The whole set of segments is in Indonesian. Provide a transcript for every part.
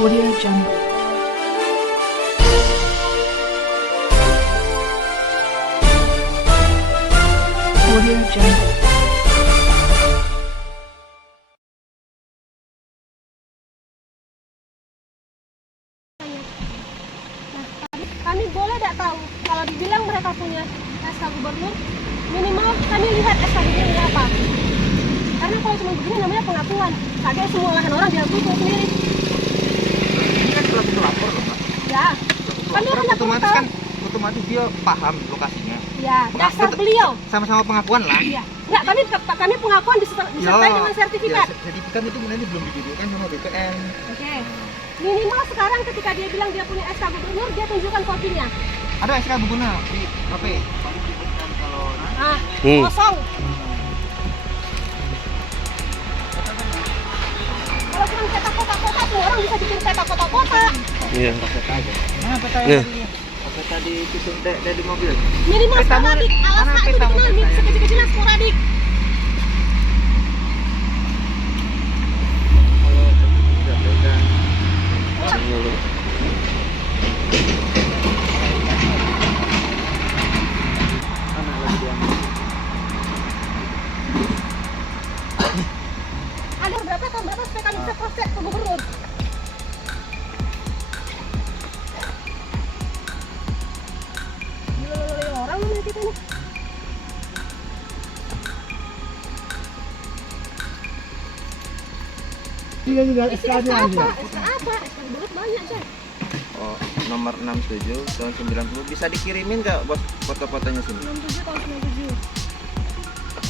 Audio Jungle. Audio Jungle. Kami boleh tidak tahu kalau dibilang mereka punya SK gubernur, minimal kami lihat SK gubernurnya apa. Karena kalau cuma begini namanya pengakuan, kagak semua lahan orang diakui sendiri. Ini kan pelaku pelapor loh, Pak. Ya, kami orang nggak perlu Otomatis tahu. kan otomatis dia paham lokasinya. Ya, dasar beliau. Sama-sama pengakuan lah. Iya, nggak kami pengakuan disertai dengan sertifikat. Ya, sertifikat itu nanti belum ditunjukkan sama BPN. Oke. Minimal sekarang ketika dia bilang dia punya SK gubernur, dia tunjukkan kopinya. Ada SK gubernur di HP. Ah, kosong. Kalau cuma peta kota-kota, semua orang bisa bikin peta kota-kota. Iya. Peta aja. Mana petanya Iya. dulu? Peta di pisau di mobil. Minimal Petamu- sporadik, alas mana Kak itu petamu dikenal, petanya? sekecil-kecilnya sporadik. Kalau udah beda. Mana lagi yang Ada berapa tahun berapa supaya kami bisa cross check ke gubernur? Gila, orang namanya kita nih. Isi SK apa? SK apa? SK gubernur banyak, Cek. Oh, nomor 67 tahun 90 bisa dikirimin nggak bos foto-fotonya sini? 67 tahun 97.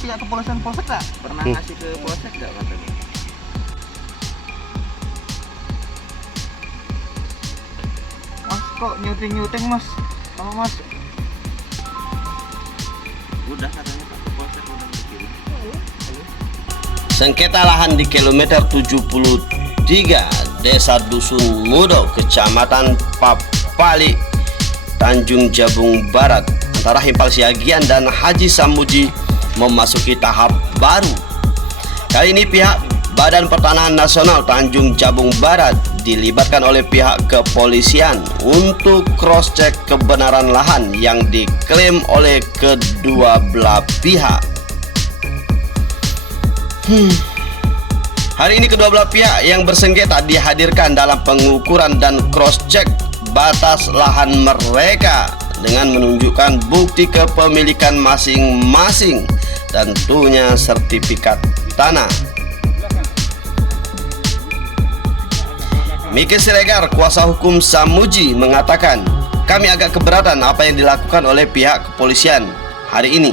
Pihak kepolisian polsek nggak pernah ngasih ke polsek nggak katanya? Mas kok nyuting mas? Kalau mas udah katanya Pak ke polsek udah dikirim. Sengketa lahan di kilometer 73 Desa Dusun Mudo, Kecamatan Papali, Tanjung Jabung Barat, antara Himpal Siagian dan Haji Samuji memasuki tahap baru. Kali ini pihak Badan Pertanahan Nasional Tanjung Jabung Barat dilibatkan oleh pihak kepolisian untuk cross-check kebenaran lahan yang diklaim oleh kedua belah pihak. Hari ini kedua belah pihak yang bersengketa dihadirkan dalam pengukuran dan cross-check batas lahan mereka dengan menunjukkan bukti kepemilikan masing-masing, tentunya sertifikat tanah. Mike Siregar, kuasa hukum Samuji, mengatakan, kami agak keberatan apa yang dilakukan oleh pihak kepolisian. Hari ini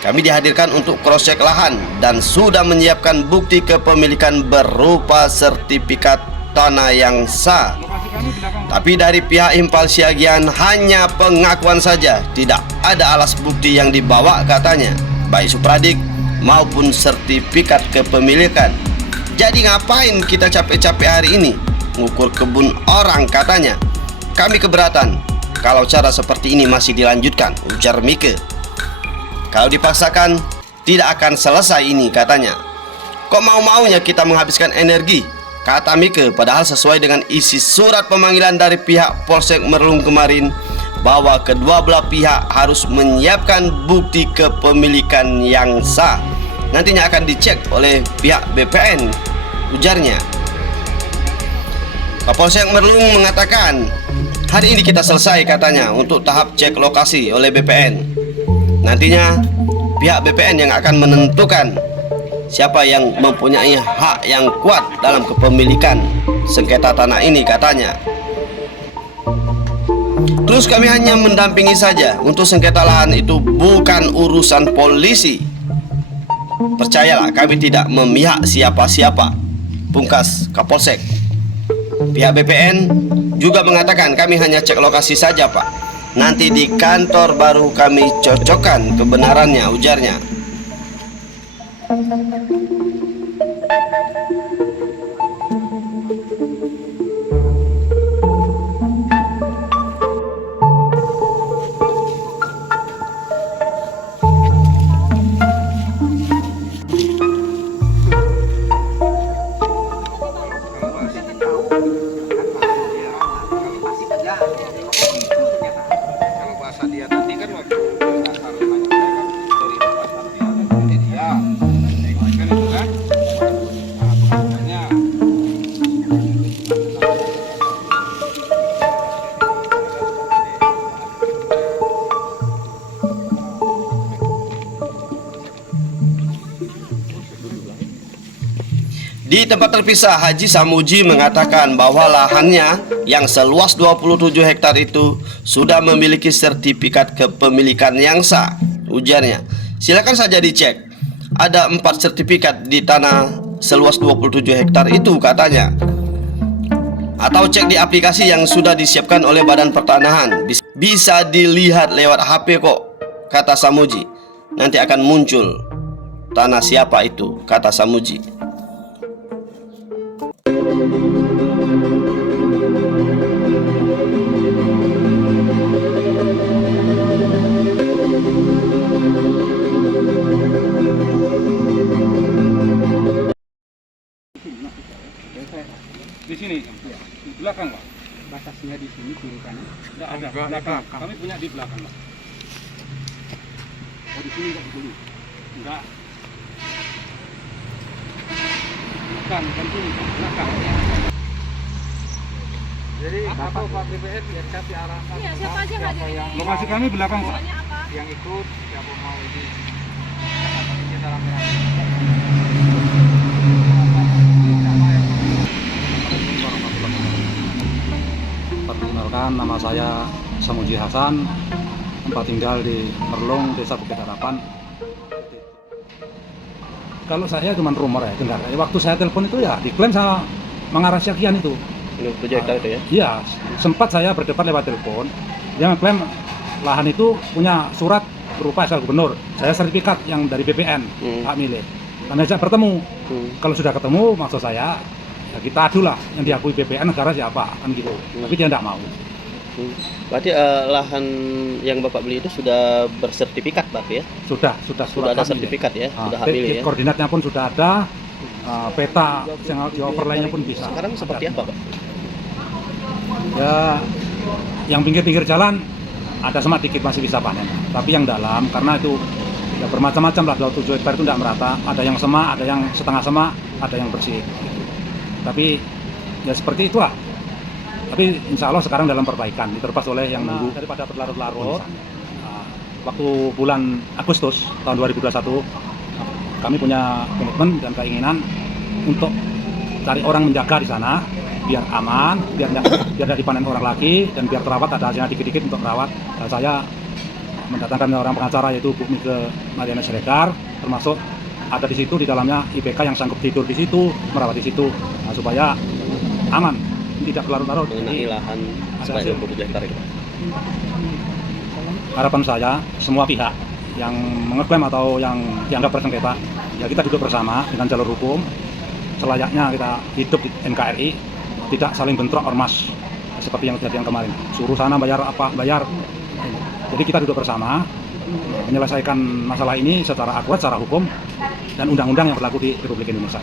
kami dihadirkan untuk cross-check lahan dan sudah menyiapkan bukti kepemilikan berupa sertifikat tanah yang sah. Tapi dari pihak Himpal Siagian hanya pengakuan saja, tidak ada alas bukti yang dibawa katanya, baik supradik maupun sertifikat kepemilikan. Jadi ngapain kita capek-capek hari ini ngukur kebun orang katanya. Kami keberatan kalau cara seperti ini masih dilanjutkan, ujar Mike. Kalau dipaksakan tidak akan selesai ini katanya. Kok mau-maunya kita menghabiskan energi, kata Mike, padahal sesuai dengan isi surat pemanggilan dari pihak Polsek Merlung kemarin bahwa kedua belah pihak harus menyiapkan bukti kepemilikan yang sah. Nantinya akan dicek oleh pihak BPN, ujarnya. Kapolsek Merlung mengatakan, hari ini kita selesai katanya untuk tahap cek lokasi oleh BPN. Nantinya pihak BPN yang akan menentukan siapa yang mempunyai hak yang kuat dalam kepemilikan sengketa tanah ini katanya. Terus kami hanya mendampingi saja, untuk sengketa lahan itu bukan urusan polisi. Percayalah, kami tidak memihak siapa-siapa, pungkas Kapolsek. Pihak BPN juga mengatakan kami hanya cek lokasi saja Pak. Nanti di kantor baru kami cocokkan kebenarannya, ujarnya. Di tempat terpisah, Haji Samuji mengatakan bahwa lahannya yang seluas 27 hektar itu sudah memiliki sertifikat kepemilikan yang sah. Ujarnya, silakan saja dicek. Ada 4 sertifikat di tanah seluas 27 hektar itu katanya. Atau cek di aplikasi yang sudah disiapkan oleh Badan Pertanahan. Bisa dilihat lewat HP kok, kata Samuji. Nanti akan muncul tanah siapa itu, kata Samuji. Di sini, di belakang, Pak. Batasnya di sini kiri kanan. Enggak ada, belakang. Kami punya di belakang, Pak. Oh, di sini enggak dulu. Enggak. Bukan sini, belakang. Jadi apa Pak BPN biar kasih arahan. Iya, siapa aja nggak jadi. Lokasi kami belakang, Pak. Soalnya apa? Yang ikut siapa mau ini. Kita rame-rame. Perkenalkan, nama saya Samuji Hasan, tempat tinggal di Merlung, Desa Bukit Harapan. Kalau saya cuma rumor ya, dengar. Waktu saya telepon itu ya diklaim sama Mengarah Syakian itu. 27 hektar itu ya? Iya, sempat saya berdebat lewat telepon. Dia mengklaim lahan itu punya surat berupa SK Gubernur. Saya sertifikat yang dari BPN, hak milik. Kami ajak bertemu. Kalau sudah ketemu, maksud saya ya kita adu lah yang diakui BPN negara siapa kan gitu. Tapi dia tidak mau. Berarti lahan yang Bapak beli itu sudah bersertifikat berarti ya? Sudah Sudah ada sertifikat ya? Sudah hak milik ya? Koordinatnya pun sudah ada, peta yang di overlay-nya pun bisa. Sekarang seperti apa, Pak? Ya, yang pinggir-pinggir jalan ada semak dikit masih bisa panen. Tapi yang dalam karena itu ya bermacam-macam lah, 27 hektar itu tidak merata. Ada yang semak, ada yang setengah semak, ada yang bersih. Tapi ya seperti itulah. Tapi insya Allah sekarang dalam perbaikan, diterpas oleh yang nunggu daripada berlarut-larut. Waktu bulan Agustus tahun 2021 kami punya komitmen dan keinginan untuk cari orang menjaga di sana biar aman, biar tidak dipanen orang lagi dan biar terawat, ada hasilnya dikit-dikit untuk terawat. Dan saya mendatangkan orang pengacara yaitu Bu Mike Mariana Siregar, termasuk ada di situ di dalamnya IPK yang sanggup tidur di situ, merawat di situ, supaya aman, tidak berlarut-larut. Mengenai lahan sebanyak 27 hektar itu. Harapan saya semua pihak yang mengeklaim atau yang dianggap bersengketa, ya kita duduk bersama dengan jalur hukum, selayaknya kita hidup di NKRI, tidak saling bentrok ormas seperti yang kejadian kemarin. Suruh sana bayar apa, bayar. Jadi kita duduk bersama menyelesaikan masalah ini secara akurat, secara hukum dan undang-undang yang berlaku di Republik Indonesia.